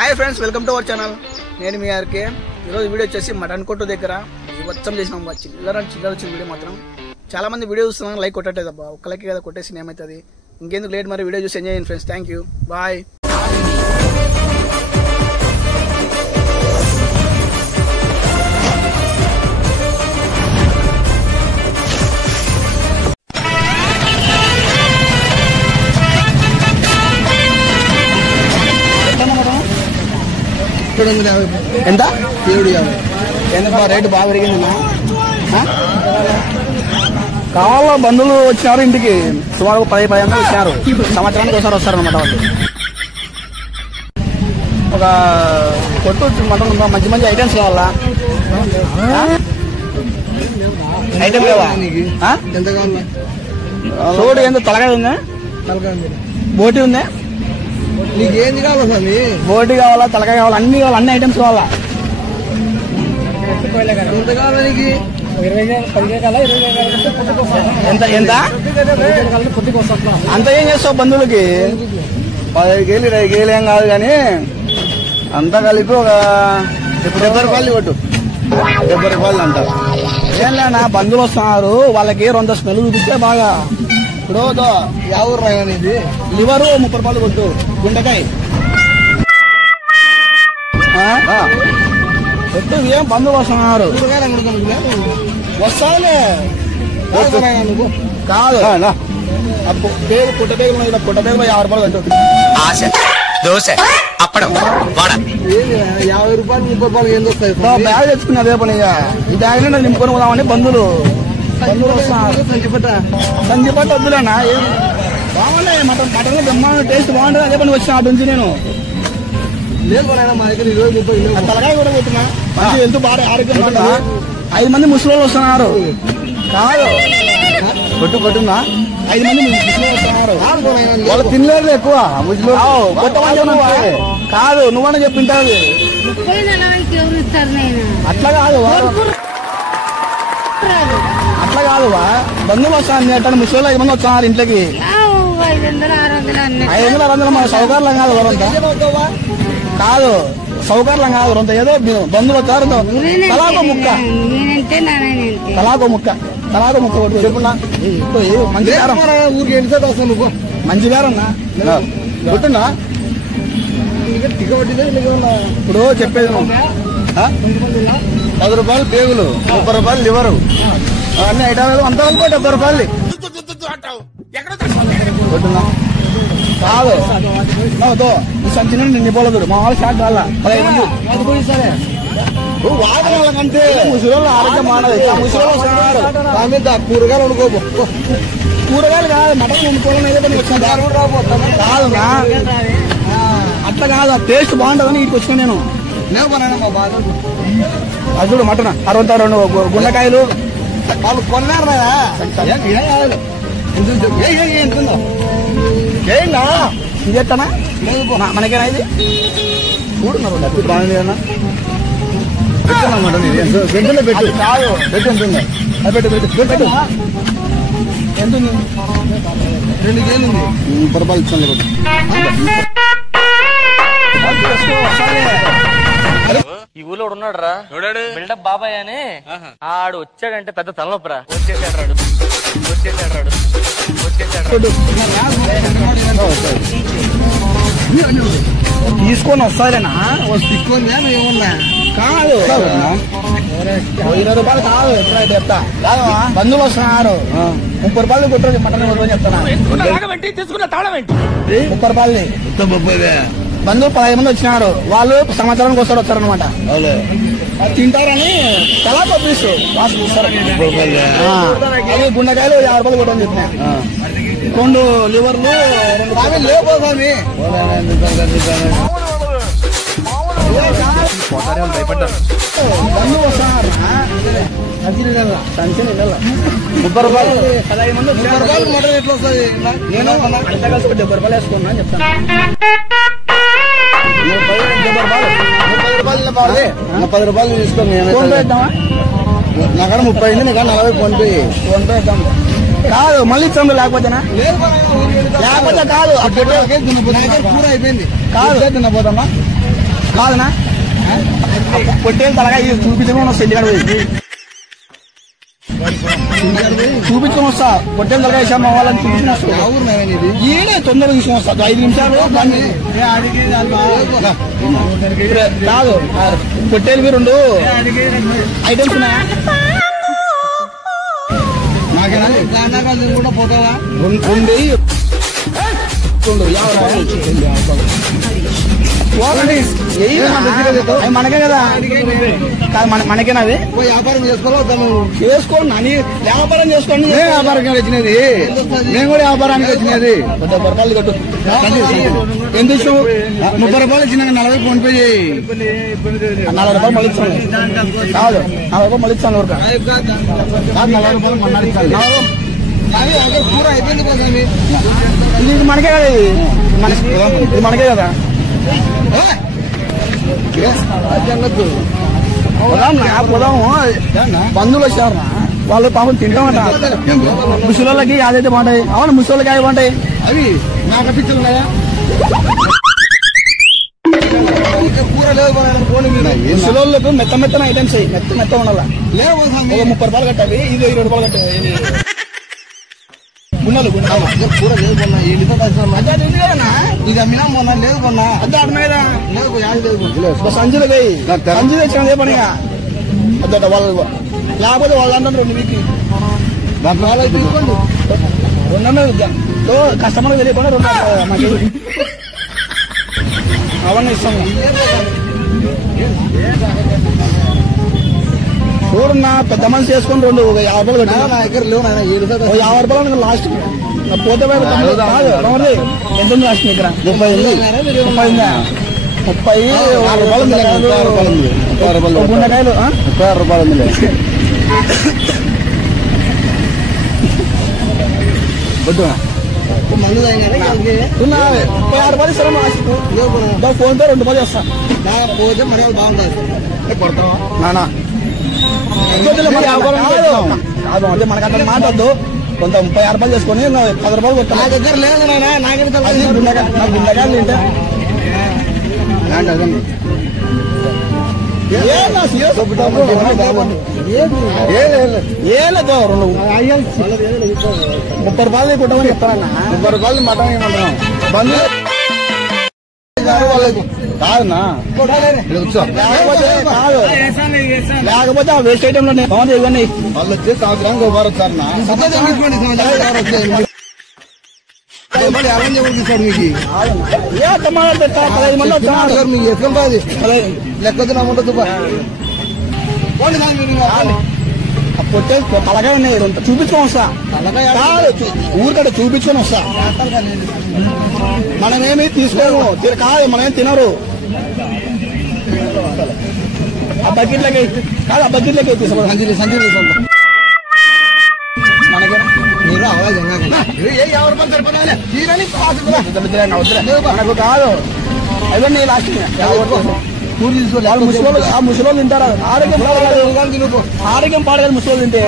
Hi friends, welcome to our channel. నేను మీ RK. ఈరోజు video వచ్చేసి మటన్ కొట్టు దగ్గర వచ్చం చేసినాం. చిల్లర వచ్చిన వీడియో మాత్రం చాలా మంది వీడియో చూస్తున్నాను, లైక్ కొట్టట్లేదు అబ్బా. ఒక్కలకి కదా కొట్టేసి ఏమవుతుంది. ఇంకెందుకు లేట్, మరి వీడియో చూసి ఎంజాయ్ చేయండి ఫ్రెండ్స్. Thank you, bye. ఎంత ఎందుకు రేటు బాగా పెరిగిందన్నా? కావాలో బంధువులు వచ్చినారు ఇంటికి, సుమారు 10 వచ్చినారు. సంవత్సరానికి ఒకసారి వస్తారనమాట వాళ్ళు. ఒక కొట్టు మటన్ మంచి మంచి ఐటమ్స్ కావాలా? ఐటమ్ లేవా? చూడు, ఏందో తలకాయ ఉందా, బోటి ఉందా, నీకు ఏంది కావాలా స్వామి? బోటి కావాలా, తలకాయ కావాలా, అన్ని కావాలి, అన్ని ఐటమ్స్ కావాలా? ఎంత కావాలా నీకు? ఎంత ఎంత అంత ఏం చేస్తావు బంధువులకి? 15 కేజీలు 20 కేజీలు ఏం కాదు కానీ అంతా కలిపి ఒక 70 రూపాయలు కొట్టు. 70 రూపాయలు అంటారు. ఏం లేనా, బంధువులు వస్తున్నారు, వాళ్ళకి 2 స్మెల్ చూపిస్తే బాగా. ఇప్పుడు ఎవరు రాయనిది? లివరు 30 రూపాయలు కొట్టు. గుండెకాయ కొట్టు. ఏం బంధువులు వస్తున్నారు? వస్తావులే కాదు, పుట్ట పేగులు 50 రూపాయలు కట్టు. 50 రూపాయలు 30 రూపాయలు ఏం వస్తాయి? బ్యాగ్ తెచ్చుకున్నా అదే పని. ఈ బ్యాగ్ నింపుకొని పోదామని బంధువులు వస్తున్నారు. సంచిపట్టు వద్దులేనా? ఏం బాగున్నాయి మటన్ బ్రహ్మాండ టేస్ట్ బాగుంటుంది. అదే పని వచ్చిన అటు నుంచి నేను. మా దగ్గర 20 తలకాయ కూడా కొట్టినా. మంచి హెల్త్ బాగా ఆరోగ్యం. 5 మంది ముసలి వస్తున్నారు. కాదు కొట్టున్నా, 5 మంది ముసలి వస్తున్నారు. వాళ్ళు తినలేరు ఎక్కువ. కాదు, నువ్వన్నా చెప్పింటావు. అట్లా కాదు, అట్లా కాదు. బంధువులు వస్తాను ఎట్లా ముసలి 5 మంది వస్తున్నారు ఇంట్లోకి. 500 600 మన సౌకర్యం కాదు. వరంతా కాదు, సౌకర్యం కాదు. రొంత ఏదో బంధువులు వచ్చారు. తలాకో ముక్క కొట్టు. చెప్పున్నా మంచి ఊరికి ఎన్నిసార్లు వస్తాను నువ్వు? మంచి గారన్నా కొట్టున్నా. ఇప్పుడు చెప్పేది 10 రూపాయలు పేగులు, 30 రూపాయలు లివరు, అన్ని ఐటమ్ అంతా అనుకో 70 రూపాయలు కొట్టున్నా. కాదు ఈ సంచిన నిన్ను పోలేదు. మా వాళ్ళు షాక్ కావాలా 15 మంది వాడడం వాళ్ళకంటే ముసలి ఆరోగ్యం మానదు. ముసలి వస్తున్నారు. కూరగాయలు అనుకోబో. కూరగాయలు కాదు, మటన్ వండుకోవాలని కాదు. అట్లా కాదు, టేస్ట్ బాగుంటుందని ఇటుకు వచ్చిన నేను. అది చూడు మటన్ 62 గుండెకాయలు వాళ్ళు కొన్నారు కదా. ఎంతుందో చేయండి. ఇది ఎట్టనా మనకేనా? ఇది చూడున్నారు బాగుంది. వెంటనే పెట్టు. కాదు పెట్టు. ఎంతుందో అది పెట్టు. ఎంత 2 కేజీలు ఉంది. 30 రూపాయలు ఇచ్చాను. ఈ ఊళ్ళో ఉన్నాడు రా, బిల్డప్ బాబాయ్ అని. ఆడు వచ్చాడంటే పెద్ద తలనొప్పరా. వచ్చేసాడు. తీసుకొని వస్తారేనా? తీసుకొని ఏమన్నా కాదు 20 రూపాయలు కాదు. ఎప్పుడైతే చెప్తా బంధువులు వస్తున్నారు. 30 రూపాయలు కొట్టరు మటన్ కొట్టని చెప్తున్నా. 30 రూపాయలు బంధువులు 15 మంది వచ్చినారు. వాళ్ళు సంవత్సరానికి వచ్చారనమాట. తింటారని తలా పంపిస్తారు. అవి గుండెకాయలు 50 రూపాయలు కొట్టని చెప్పినా. కొండు లివర్లు లేకపోతే బంధువులు వస్తున్నారు. 30 రూపాయలు 15 మంది 30 రూపాయలు మటన్ ఎట్లా వస్తుంది? నేను అంతా కలిసి 70 రూపాయలు వేసుకున్నా అని చెప్తాను. 30 రూపాయలు తీసుకోండి. నాకన్నా 30 అయింది, నీకు 40 ఫోన్ పే ఇద్దాం. కాదు మళ్ళీ ఇచ్చాము. లేకపోతేనా? లేకపోతే కాదు, కూర అయిపోయింది. కాదు తిన్నపోతామా? కాదనా పొట్టేలు తలగా చూపించకుండా సెల్లిగాడు చూపించుకొని వస్తా పొట్టేలు తలగా వేసాం మా వాళ్ళని చూపించుకొని వస్తా ఈడే తొందరగా తీసుకొని వస్తా 5 నిమిషాలు కాదు పొట్టేలు మీరు 2 ఐటమ్స్ ఉన్నాయా కూడా పోతావా 2 మనకే కదా మనకేనా అది వ్యాపారం చేసుకోవాలి చేసుకోండి అని వ్యాపారం చేసుకోండి వ్యాపారం వచ్చినది మేము కూడా వ్యాపారానికి వచ్చినది 30 రూపాయలు కట్టు ఎంత 30 రూపాయలు ఇచ్చిన 40 ఫోన్ పే చేయి 40 రూపాయలు మళ్ళీ ఇచ్చాను కాదు 40 రూపాయలు మళ్ళీ ఇచ్చాను ఊరిక 40 రూపాయలు మన్నాడు కూర అయిపోయింది కదా ఇది మనకే కదా ఇది మనకే కదా పోదాము బంధువులు వచ్చారు వాళ్ళు పాపం తింటామట ముసలోళ్ళకి అదైతే బాగుంటాయి అవును ముసలోళ్ళకి అవి బాగుంటాయి అవి నాకు పిచ్చలు ఉన్నాయా కూర లేదు ముసలోళ్ళకు మెత్తన ఐటమ్స్ మెత్త ఉండాలా లేవు 30 రూపాయలు కట్టాలి ఇది 20 రూపాయలు కట్టాలి గున్నలు కూర లేదు కొన్నా ఇది అమ్మినా మొన్న లేదు కొన్నా అంతే అర్థమైనా లేదు సంజులు సంజు తెచ్చిన పనిగా అద్దట వాళ్ళు లేకపోతే వాళ్ళు అంటారు 2 వీక్లీ తీసుకోండి 2 కస్టమర్ తెలియకుండా 2 అవన్నీ ఇస్తాము చూడన్నా పెద్ద మనిషి చేసుకుని 2 50 రూపాయలు నా దగ్గర లేవు నాయన 50 రూపాయలు లాస్ట్ పోతే ఎంత ఉంది లాస్ట్ దగ్గర 30 గుండకాయలు 30 రూపాయలు ఉంది మందు 36 రూపాయలు ఇస్తాను లాస్ట్ ఫోన్ పే 2 రూపాయలు చేస్తా పోతే మరి బాగుంటుంది నానా అదే మనకంత మాట్లాడద్దు కొంత 36 రూపాయలు చేసుకొని 10 రూపాయలు కొట్టాను నా దగ్గర లేదు నాయన నాకైతే గుండకాయలు తింటే ఏలేదు 30 రూపాయలు కొట్టమని చెప్తానన్నా 30 రూపాయలు మటన్ ఏమంటున్నాం బంధువులు వాళ్ళకు కాదన్నా లేకపోతే ఆ వేస్ట్ ఐటమ్ లో బాగుంది ఇవన్నీ వాళ్ళు వచ్చి సంవత్సరానికి ఒకరు వచ్చారన్నా తీసాడు మీకు ఏ టమాటా పెట్టా 15 మంది వచ్చారు మీకు ఎక్కడ లెక్క అమౌంట్ పొట్టే తలగా ఉన్నాయి చూపించుకొని వస్తా ఊరికట్ట చూపించుకొని వస్తా మనమేమి తీసుకోము కాదు మనమేం తినరు ఆ బకెట్లకి కాదు ఆ బకెట్లకి తీసుకో సంజయ్ మనకి మీరు మనకు కాదు అవన్నీ లాస్ట్ ముసలోళ్ళు తింటారు ఆరోగ్యం పాడగాలి ముసలోళ్ళు తింటే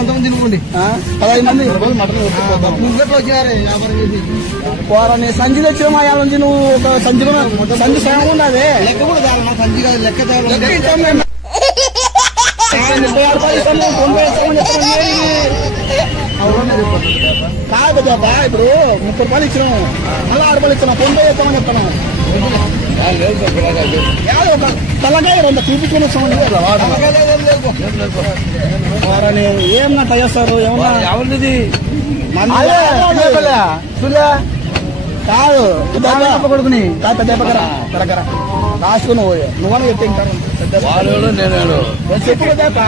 అంతమంది తినుకోండి 15 మంది వ్యాపారం సంచి తెచ్చిన మా యాభై నుంచి నువ్వు ఒక సంచి సగం ఉన్నదే లెక్క కూడా చాలు మా సంచి కాదు లెక్క చాలు 30 రూపాయలు ఇస్తాను ఫోన్ పే ఇస్తామని కాదు బాబా ఇప్పుడు 30 రూపాయలు ఇచ్చినాము మళ్ళీ 6 రూపాయలు ఇస్తున్నాం ఫోన్ పే చేస్తామని చెప్తాను ఒక తలకాయ 2 చూపించుకొని వస్తామని ఏమన్నా ట్రై చేస్తారు ఏమన్నా ఎవరిది కాదు కొడుకుని పెద్ద కరకర లాస్ట్ నువ్వన్నా చెప్తే చెప్పి కదా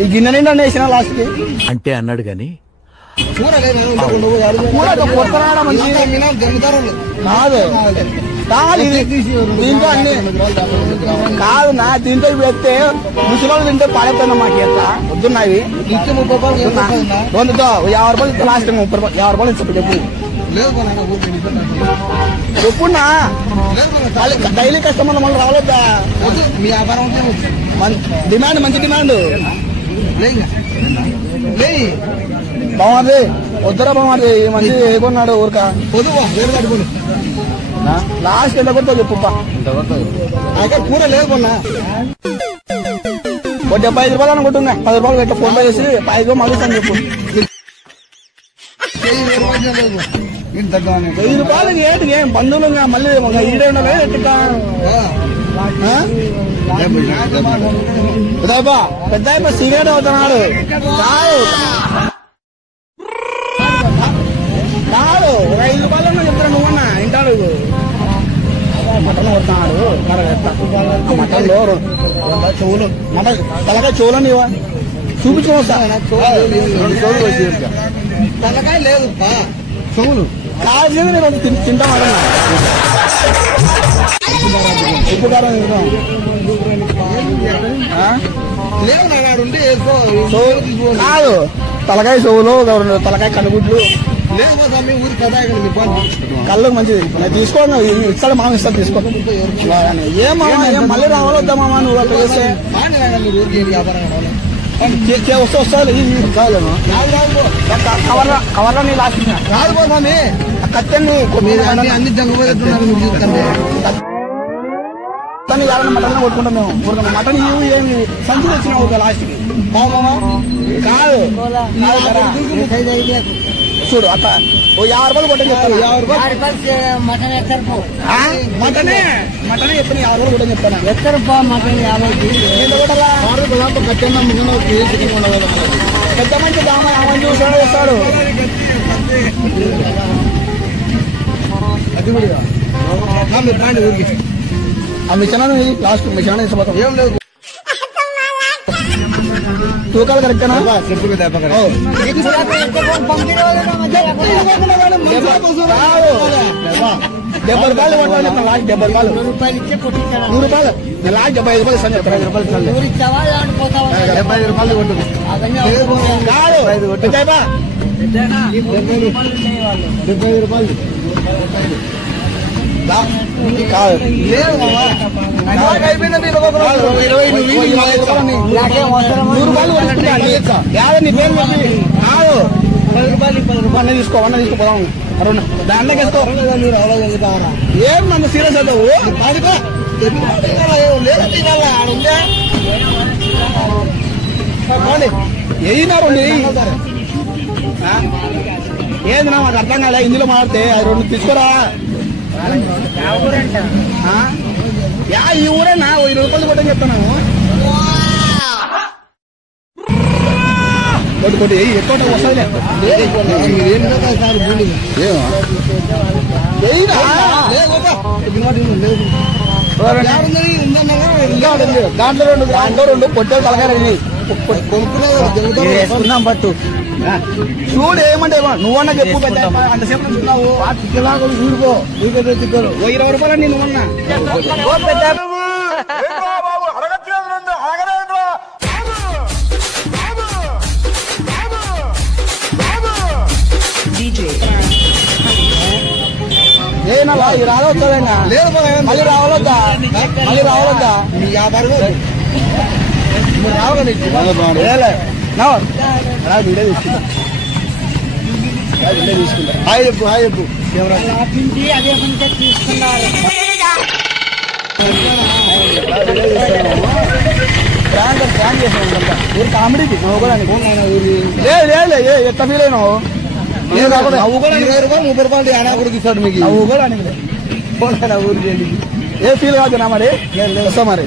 ఈ గిన్నె నిండా వేసిన లాస్ట్ కి అంటే అన్నాడు గాని కాదు దీంతో అన్ని కాదు నా దీంతో పెడితే ముసలి తింటే పడేస్తాను మాకు ఎట్లా వద్దున్నాయి 30 రూపాయలు 50 రూపాయలు లాస్ట్ 30 రూపాయలు 50 రూపాయలు ఇచ్చి చెప్పు చెప్పున్నా డైలీ కస్టమర్లు మళ్ళీ రావలేదా మీ వ్యాపారం డిమాండ్ మంచి డిమాండ్ లేదు బాగుంది వద్దరా మరి మంచి ఏకొన్నాడు ఊరిక పొద్దు వేరు కట్టుకోండి లాస్ట్ ఎంత కొడుతుంది చెప్పు అక్కడ కూర లేదు కొన్నా ఓ 75 రూపాయలు అనుకుంటున్నా 10 రూపాయలు పెట్ట ఫోన్ పే చేసి 5 రూపాయలు మళ్ళీ చెప్పు 1000 రూపాయలు ఏంటి ఏం బంధువులు మళ్ళీ ఈడే ఉండాలి పెద్ద సిగరెట్ అవుతున్నాడు కాదు 5 రూపాయలు చెప్తాను నువ్వన్నా వింటాడు మటన్ కొడుతున్నాడు మటన్ లో చెవులు మటన్ తలకాయ చెవులని ఇవా చూపించుకో సార్ 2 చెవులు వచ్చి తలకాయ లేదు చెవులు కాల్సింది నేను తింటాం అడన్నా ఉప్పు కారం తింటాం లేవు నాడు ఉంటే కాదు తలకాయ చెవులు తలకాయ కనుగుడ్లు లేదు స్వామి ఊరి కదా కళ్ళకు మంచిది నేను తీసుకోను ఇస్తాడు మామ ఇస్తాడు తీసుకో ఏం మామ ఏం మళ్ళీ రావాలొద్దా మామ నువ్వు అట్లా చేస్తే ఊరికి వ్యాపారం వస్తుంది కవర్లో నీ లాస్ట్ రాదు పోతామి కత్తెన్ని అన్ని జంగపోతున్నారు మీరు చూస్తుంటే మటన్ కొట్టుకుంటాం మేము మటన్ ఇవి ఏమి సంచి తెచ్చినావు లాస్ట్ కి కాదు చూడు అట్లా ఓ 50 రూపాయలు కొట్టని చెప్తాను 50 రూపాయలు మటనే ఎప్పుడు 50 రూపాయలు కొట్టని చెప్తాను పెద్ద మంచి దామని చూసాడు వస్తాడు అది కూడా ఊరికి ఆ మిషన్ లాస్ట్ మిషన్ ఇష్టపోతాం ఏం లేదు తూకాలు కరెక్టేనా చెప్పు 70 రూపాయలు కొట్టాలి లాస్ట్ 70 రూపాయలు 100 రూపాయలు లాస్ట్ 75 రూపాయలు ఇస్తాను 75 రూపాయలు 75 రూపాయలు కొట్టు కాదు 75 రూపాయలు కాదు అయిపోయిందండి 100 రూపాయలు యాదని పేరు చెప్పి కాదు 10 రూపాయలు తీసుకోపోదాం దాంట్లో వేసుకో ఏం నన్ను సీరియస్ అవుతావు ఏదినారండి ఏంది నా మాకు అర్థం కాలే ఇందులో మాడితే అది 2 తీసుకోరా ఈ ఊరేనా 20 రూపాయలు కొట్టని చెప్తాను కొట్టి ఎక్కువ వస్తుంది దాంట్లో 2 పొట్టేలు తలకాయ వేసుకున్నాం పట్టు చూడు ఏమంటే నువ్వన్నా చెప్పు అంతసేపు చూస్తున్నావు చూడుకో 20 రూపాయలు నువ్వన్నా ఏనా రావద్దా లేదు మళ్ళీ రావాలొద్దా మీ వ్యాపారం వీడియో తీసుకుంటా హాయ్ చెప్పు ప్లాన్ చేసాను ఊరు కామెడీకి లేదు ఎట్లా ఫీల్ అయినావు అవు కూడా 20 రూపాయలు 30 రూపాయలు అనా కూడా ఇస్తాడు మీకు అవు కూడా ఊరికి ఏ ఫీల్ కాదు నా మరి వస్తా మరి